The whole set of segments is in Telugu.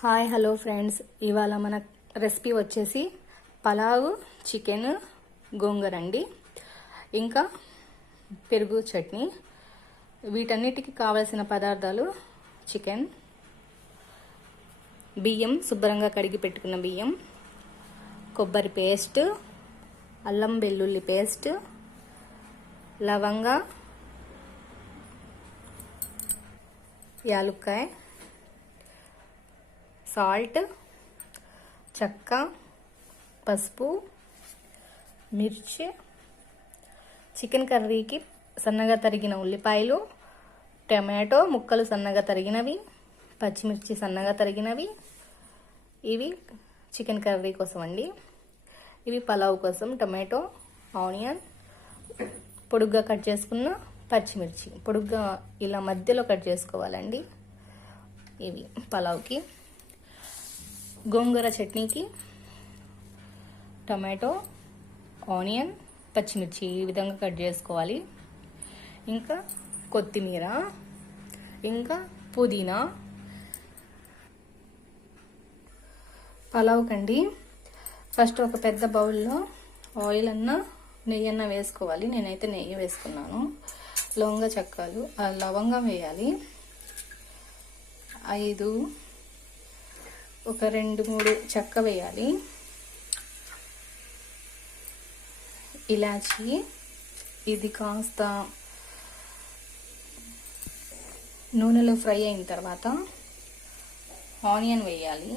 హాయ్ హలో ఫ్రెండ్స్, ఇవాళ మన రెసిపీ వచ్చేసి పలావ్ చికెన్ గోంగూర అండి, ఇంకా పెరుగు చట్నీ. వీటన్నిటికి కావలసిన పదార్థాలు: చికెన్, బియ్యం శుభ్రంగా కడిగి పెట్టుకున్న బియ్యం, కొబ్బరి పేస్ట్, అల్లం వెల్లుల్లి పేస్ట్, లవంగ, యాలుక్కాయ, సాల్ట్, చెక్క, పసుపు, మిర్చి, చికెన్ కర్రీకి సన్నగా తరిగిన ఉల్లిపాయలు, టమాటో ముక్కలు సన్నగా తరిగినవి, పచ్చిమిర్చి సన్నగా తరిగినవి. ఇవి చికెన్ కర్రీ కోసం అండి. ఇవి పలావ్ కోసం టమాటో, ఆనియన్, పొడుగ్గా కట్ చేసుకున్న పచ్చిమిర్చి పొడుగ్గా ఇలా మధ్యలో కట్ చేసుకోవాలండి. ఇవి పలావ్కి. గోంగూర చట్నీకి టమాటో, ఆనియన్, పచ్చిమిర్చి ఈ విధంగా కట్ చేసుకోవాలి. ఇంకా కొత్తిమీర, ఇంకా పుదీనా. పలావ్ కండి ఫస్ట్ ఒక పెద్ద బౌల్లో ఆయిల్ నెయ్యి వేసుకోవాలి. నేనైతే నెయ్యి వేసుకున్నాను. లవంగ చెక్కలు, లవంగం వేయాలి 5, ఒక 2-3 చెక్క వేయాలి. ఇలాచి. ఇది కాస్త నూనెలో ఫ్రై అయిన తర్వాత ఆనియన్ వేయాలి.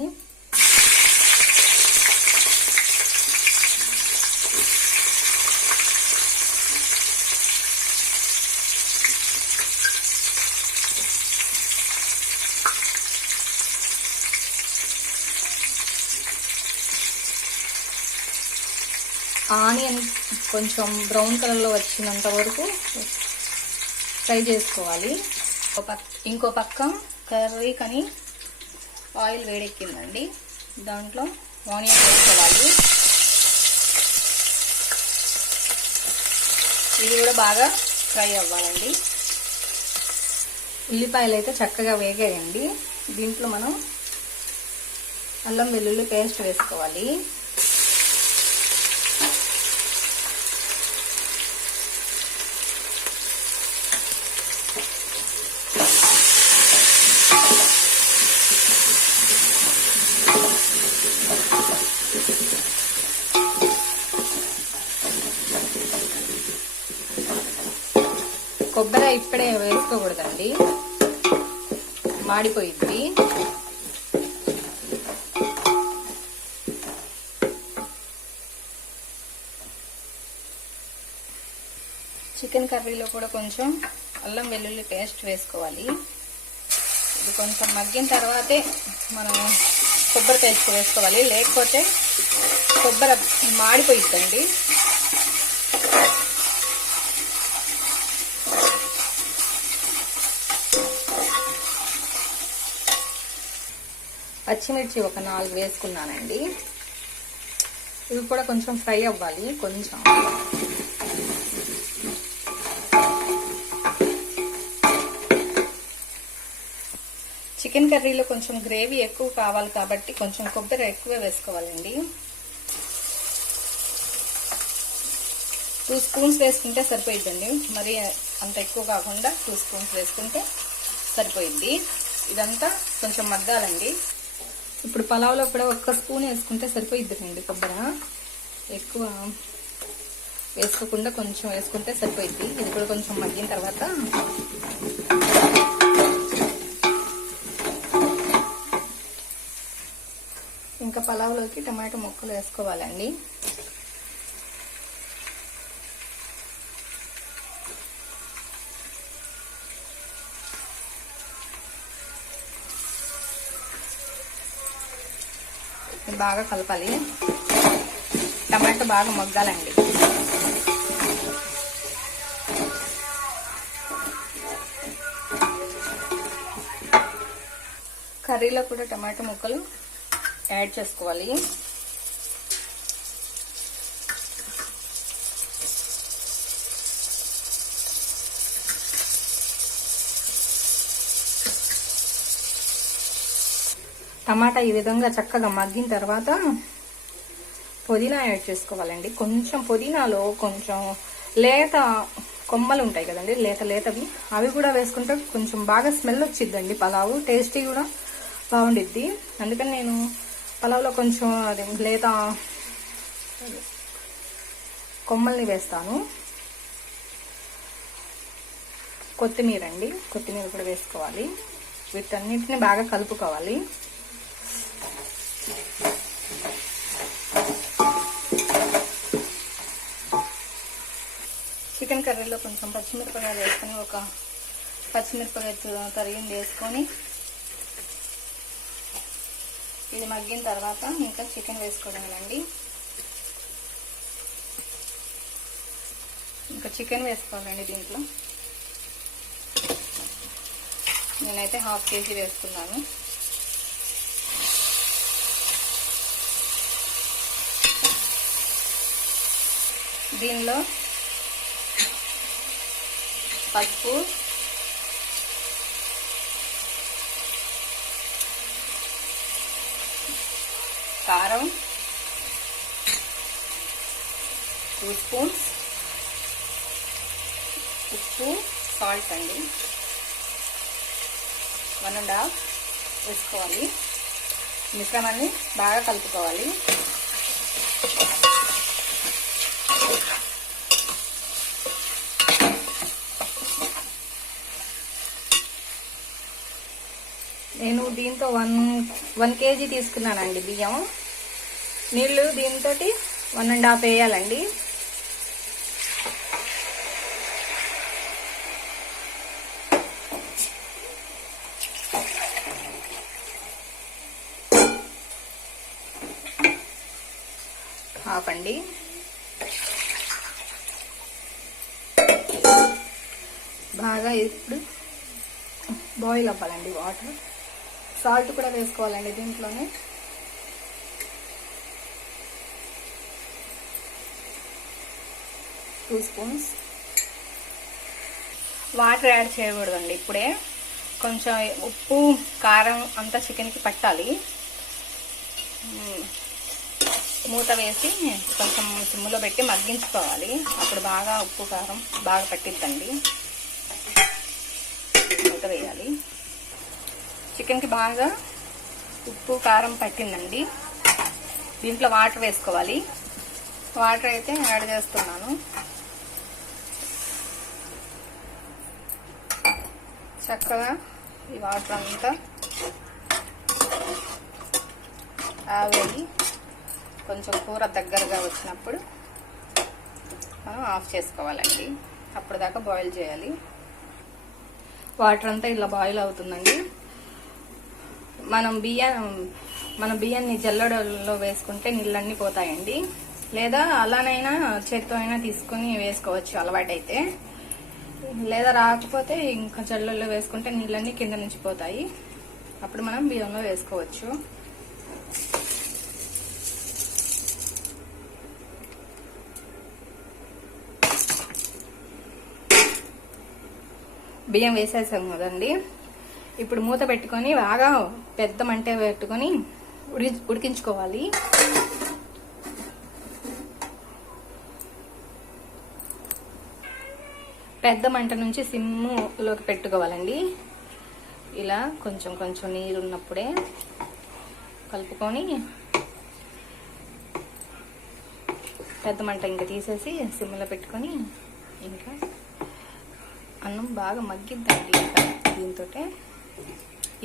ఆనియన్ కొంచెం బ్రౌన్ కలర్లో వచ్చినంత వరకు ఫ్రై చేసుకోవాలి. ఇంకో పక్క కర్రీ కని ఆయిల్ వేడెక్కిందండి, దాంట్లో ఆనియన్ వేసుకోవాలి. ఇది కూడా బాగా ఫ్రై అవ్వాలండి. ఉల్లిపాయలు అయితే చక్కగా వేగాయండి. దీంట్లో మనం అల్లం వెల్లుల్లి పేస్ట్ వేసుకోవాలి. కొబ్బరి ఇప్పుడే వేసుకోకూడదండి, మాడిపోయిద్ది. చికెన్ కర్రీలో కూడా కొంచెం అల్లం వెల్లుల్లి పేస్ట్ వేసుకోవాలి. ఇది కొంచెం మగ్గిన తర్వాతే మనం కొబ్బరి పేస్ట్ వేసుకోవాలి, లేకపోతే కొబ్బరి మాడిపోయిద్దండి. పచ్చిమిర్చి ఒక 4 వేసుకున్నానండి. ఇవి కూడా కొంచెం ఫ్రై అవ్వాలి. కొంచెం చికెన్ కర్రీలో కొంచెం గ్రేవీ ఎక్కువ కావాలి కాబట్టి కొంచెం కొబ్బరి ఎక్కువ వేసుకోవాలండి. 2 స్పూన్స్ వేసుకుంటే సరిపోయిద్దండి. మరి అంత ఎక్కువ కాకుండా 2 స్పూన్స్ వేసుకుంటే సరిపోయిద్ది. ఇదంతా కొంచెం మగ్గాలండి. ఇప్పుడు పలావ్లో కూడా 1 స్పూన్ వేసుకుంటే సరిపోయిద్దండి. కొబ్బరి ఎక్కువ వేసుకోకుండా కొంచెం వేసుకుంటే సరిపోయిద్ది. ఇది కూడా కొంచెం మగ్గిన తర్వాత ఇంకా పలావ్లోకి టమాటో ముక్కలు వేసుకోవాలండి. బాగా కలపాలి. టమాటో బాగా మగ్గాలండి. కర్రీలో కూడా టమాటో ముక్కలు యాడ్ చేసుకోవాలి. టమాటా ఈ విధంగా చక్కగా మగ్గిన తర్వాత పుదీనా యాడ్ చేసుకోవాలండి. కొంచెం పుదీనాలో కొంచెం లేత కొమ్మలు ఉంటాయి కదండి, లేతవి, అవి కూడా వేసుకుంటే కొంచెం బాగా స్మెల్ వచ్చిద్దండి పలావు, టేస్టీ కూడా బాగుండిద్ది. అందుకని నేను పలావులో కొంచెం అది లేత కొమ్మల్ని వేస్తాను. కొత్తిమీర అండి, కొత్తిమీర కూడా వేసుకోవాలి. వీటన్నిటిని బాగా కలుపుకోవాలి. చికెన్ కర్రీలో కొంచెం పచ్చిమిరపకాయలు వేసుకొని, ఒక పచ్చిమిరపకాయ తరిగింది వేసుకొని, ఇది మగ్గిన తర్వాత ఇంకా చికెన్ వేసుకోవడమేనండి. ఇంకా చికెన్ వేసుకోవాలండి. దీంట్లో నేనైతే 1/2 kg వేసుకున్నాను. దీనిలో పసుపు, కారం 2 స్పూన్స్, ఉప్పు, సాల్ట్ అండి 1.5 వేసుకోవాలి. మిశ్రమాన్ని బాగా కలుపుకోవాలి. నేను దీంతో 1 kg తీసుకున్నానండి బియ్యం. నీళ్ళు దీంతో 1.5 వేయాలండి. ఆపండి. బాగా ఇప్పుడు బాయిల్ అవ్వాలండి వాటర్. సాల్ట్ కూడా వేసుకోవాలండి దీంట్లోనే. Two spoons. వాటర్ యాడ్ చేయకూడదండి ఇప్పుడే. కొంచెం ఉప్పు, కారం అంతా చికెన్కి పట్టాలి. మూత వేసి కొంచెం సిమ్లో పెట్టి మగ్గించుకోవాలి. అప్పుడు బాగా ఉప్పు, కారం బాగా పట్టిద్దండి. మూత వేయాలి. చికెన్కి బాగా ఉప్పు, కారం పట్టిందండి. దీంట్లో వాటర్ వేసుకోవాలి. వాటర్ అయితే యాడ్ చేస్తున్నాను. చక్కగా ఈ వాటర్ అంతా ఆవేయి కొంచెం కూర దగ్గరగా వచ్చినప్పుడు మనం ఆఫ్ చేసుకోవాలండి. అప్పుడు దాకా బాయిల్ చేయాలి. వాటర్ అంతా ఇలా బాయిల్ అవుతుందండి. మనం బియ్యాన్ని జల్లెడలో వేసుకుంటే నీళ్ళన్నీ పోతాయండి. లేదా అలానైనా చేత్తో అయినా తీసుకుని వేసుకోవచ్చు అలవాటైతే. లేదా రాకపోతే ఇంకా జల్లెడలో వేసుకుంటే నీళ్ళన్నీ కింద నుంచి పోతాయి. అప్పుడు మనం బియ్యంలో వేసుకోవచ్చు. బియ్యం వేసేసాం కదండి. ఇప్పుడు మూత పెట్టుకొని బాగా పెద్ద మంట పెట్టుకొని ఉడికించుకోవాలి. పెద్ద మంట నుంచి సిమ్లోకి పెట్టుకోవాలండి. ఇలా కొంచెం కొంచెం నీరు ఉన్నప్పుడే కలుపుకొని పెద్ద మంట ఇంకా తీసేసి సిమ్లో పెట్టుకొని ఇంకా అన్నం బాగా మగ్గిద్దండి. దీంతో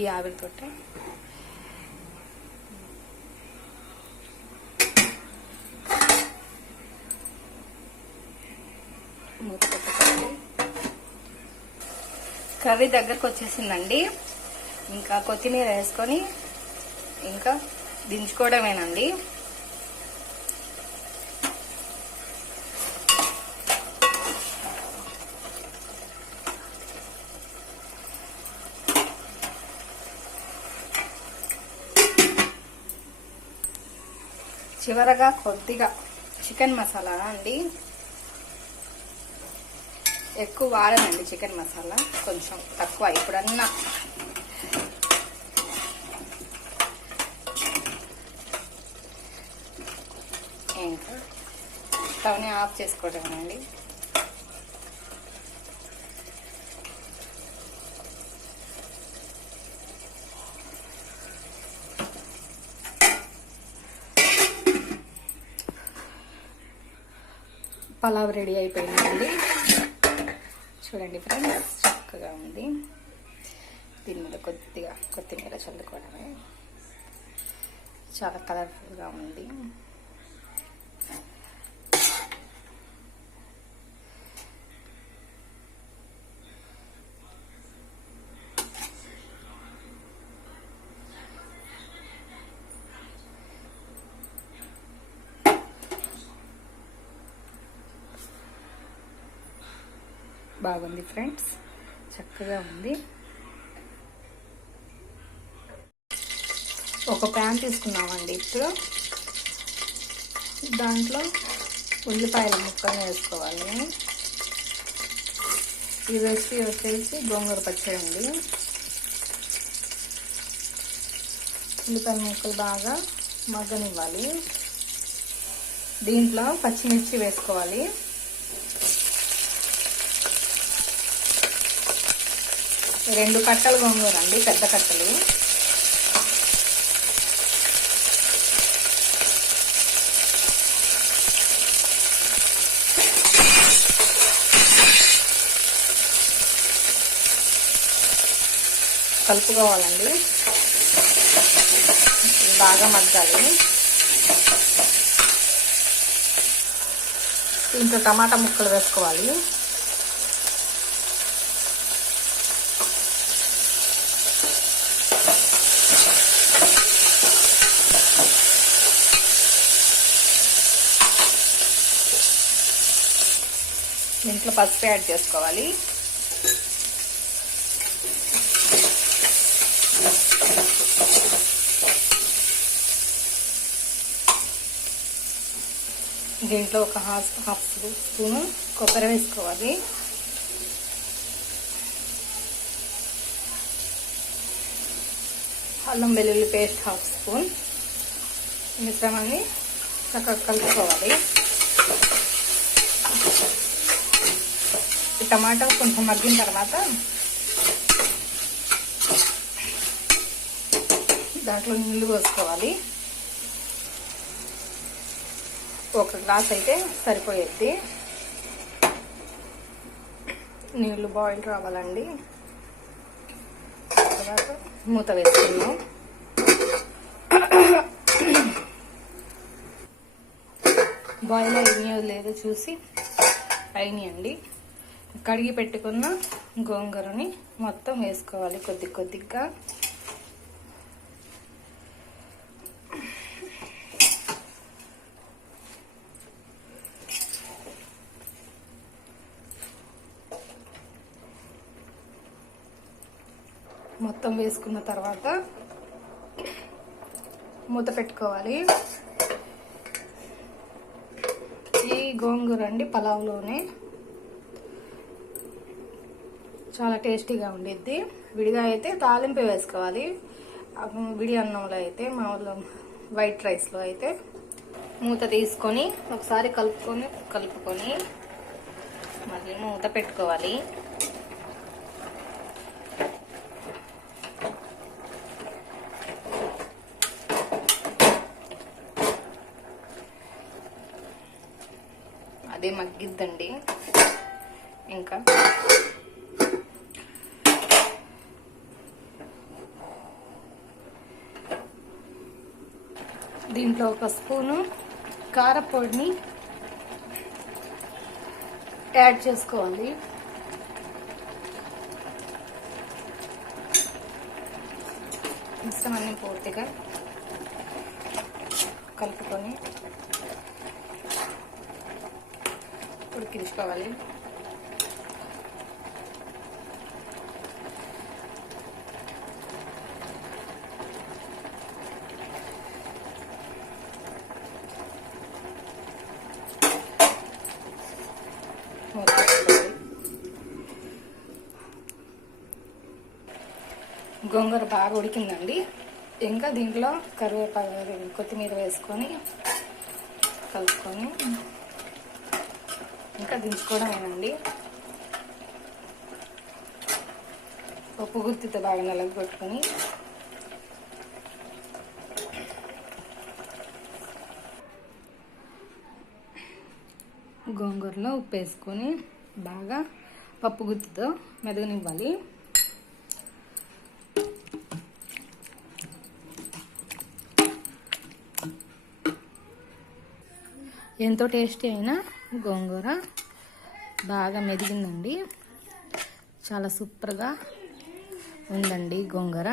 ఈ ఆవిరితో మూత పెట్టుకోవాలి. కర్రీ దగ్గరకు వచ్చేసిందండి. ఇంకా కొత్తిమీర వేసుకొని ఇంకా దించుకోవడమేనండి. చివరగా కొద్దిగా చికెన్ మసాలా అండి. ఎక్కువ వాడనండి చికెన్ మసాలా, కొంచెం తక్కువ. ఇప్పుడన్నా స్టవ్ని ఆఫ్ చేసుకోవడమేనండి. పలావ్ రెడీ అయిపోయిందండి. చూడండి ఫ్రెండ్స్, చక్కగా ఉంది. దీని మీద కొద్దిగా కొత్తిమీర చల్లుకోవడమే. చాలా కలర్ఫుల్గా ఉంది. బాగుంది ఫ్రెండ్స్, చక్కగా ఉంది. ఒక ప్యాన్ తీసుకున్నామండి. ఇప్పుడు దాంట్లో ఉల్లిపాయల ముక్కలు వేసుకోవాలి. ఈ రెసిపీ వచ్చేసి గోంగూర పచ్చడి అండి. ఉల్లిపాయల ముక్కలు బాగా మగ్గనివ్వాలి. దీంట్లో పచ్చిమిర్చి వేసుకోవాలి. రెండు కట్టలు గోంగూర అండి, పెద్ద కట్టలు. కలుపుకోవాలండి, బాగా మగ్గాలి. దీంట్లో టమాటా ముక్కలు వేసుకోవాలి. దీంట్లో పసుపు యాడ్ చేసుకోవాలి. దీంట్లో ఒక హాఫ్ స్పూను కొబ్బరి వేసుకోవాలి. అల్లం వెల్లుల్లి పేస్ట్ హాఫ్ స్పూన్. మిశ్రమాన్ని చక్కగా కలుపుకోవాలి. ఈ టమాటా కొంచెం మగ్గిన తర్వాత దాంట్లో నీళ్లు పోసుకోవాలి. ఒక గ్లాస్ అయితే సరిపోయేది. నీళ్లు బాయిల్ రావాలండి. తర్వాత మూత వేసుకున్నాం. బాయిల్ అయినాయో లేదో చూసి అయినాయండి. కడిగి పెట్టుకున్న గోంగూరని మొత్తం వేసుకోవాలి కొద్ది కొద్దిగా. మొత్తం వేసుకున్న తర్వాత మూత పెట్టుకోవాలి. ఈ గోంగూర అండి పలావ్లోనే చాలా టేస్టీగా ఉండిద్ది. విడిగా అయితే తాలింపు వేసుకోవాలి. విడి అన్నంలో అయితే మామూలు వైట్ రైస్లో అయితే మూత తీసుకొని ఒకసారి కలుపుకొని మళ్ళీ మూత పెట్టుకోవాలి. అదే మగ్గిద్దండి. ఇంకా దీంట్లో ఒక స్పూను కారపొడిని యాడ్ చేసుకోవాలి. మిశ్రమాన్ని పూర్తిగా కలుపుకొని ఉడికించుకోవాలి. గోంగూర బాగా ఉడికిందండి. ఇంకా దీంట్లో కరివేపాకు కొత్తిమీర వేసుకొని కలుపుకొని ఇంకా దించుకోవడమేనండి. పప్పు గుత్తితో బాగా నలగొట్టుకొని గోంగూరలో ఉప్పు వేసుకొని బాగా పప్పు గుత్తితో మెదగనివ్వాలి. ఎంతో టేస్టీ అయిన గోంగూర బాగా మెదిగిందండి. చాలా సూపర్గా ఉందండి గోంగూర.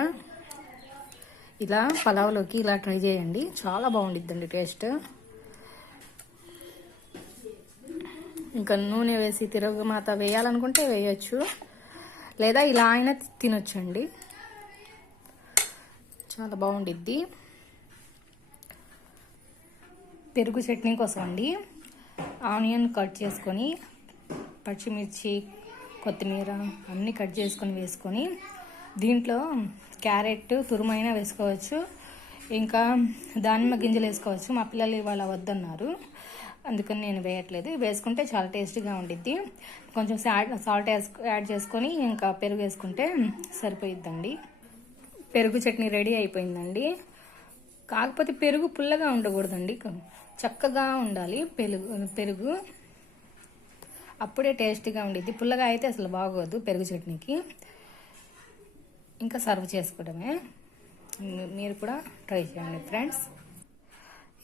ఇలా పలావ్లోకి ఇలా ట్రై చేయండి, చాలా బాగుండిద్దండి టేస్ట్. ఇంకా నూనె వేసి తిరగమాత వేయాలనుకుంటే వేయచ్చు, లేదా ఇలా అయినా తినొచ్చండి, చాలా బాగుండిద్ది. పెరుగు చట్నీ కోసం అండి ఆనియన్ కట్ చేసుకొని, పచ్చిమిర్చి, కొత్తిమీర అన్నీ కట్ చేసుకొని వేసుకొని, దీంట్లో క్యారెట్ తురుమైనా వేసుకోవచ్చు, ఇంకా దానిమ్మ గింజలు వేసుకోవచ్చు. మా పిల్లలు ఇవాళ వద్దన్నారు, అందుకని నేను వేయట్లేదు. వేసుకుంటే చాలా టేస్టీగా ఉండిద్ది. కొంచెం సాల్ట్ యాడ్ చేసుకొని ఇంకా పెరుగు వేసుకుంటే సరిపోయిద్దండి. పెరుగు చట్నీ రెడీ అయిపోయిందండి. కాకపోతే పెరుగు పుల్లగా ఉండకూడదండి, చక్కగా ఉండాలి పెరుగు, అప్పుడే టేస్టీగా ఉండిద్ది. పుల్లగా అయితే అసలు బాగోదు పెరుగు చట్నీకి. ఇంకా సర్వ్ చేసుకోవడమే. మీరు కూడా ట్రై చేయండి ఫ్రెండ్స్.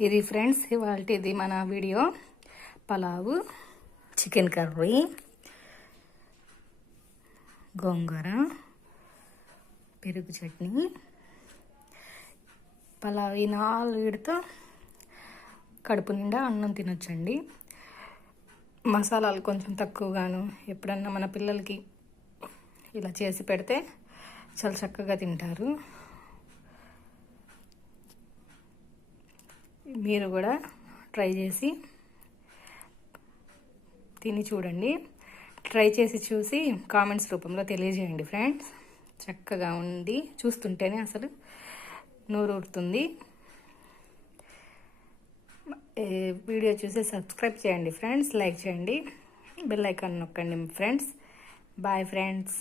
ఇది ఫ్రెండ్స్ ఇవాల్టిది మన వీడియో. పలావు, చికెన్ కర్రీ, గోంగూర, పెరుగు చట్నీ, పలావ్, ఈ 4 కడుపు నిండా అన్నం తినొచ్చండి. మసాలాలు కొంచెం తక్కువగాను, ఎప్పుడన్నా మన పిల్లలకి ఇలా చేసి పెడితే చాలా చక్కగా తింటారు. మీరు కూడా ట్రై చేసి తిని చూడండి. ట్రై చేసి చూసి కామెంట్స్ రూపంలో తెలియజేయండి ఫ్రెండ్స్. చక్కగా ఉంది, చూస్తుంటేనే అసలు నోరు ఊరుతుంది. వీడియో చూసి సబ్స్క్రైబ్ చేయండి ఫ్రెండ్స్, లైక్ చేయండి, బెల్ ఐకాన్ నొక్కండి ఫ్రెండ్స్. Bye friends.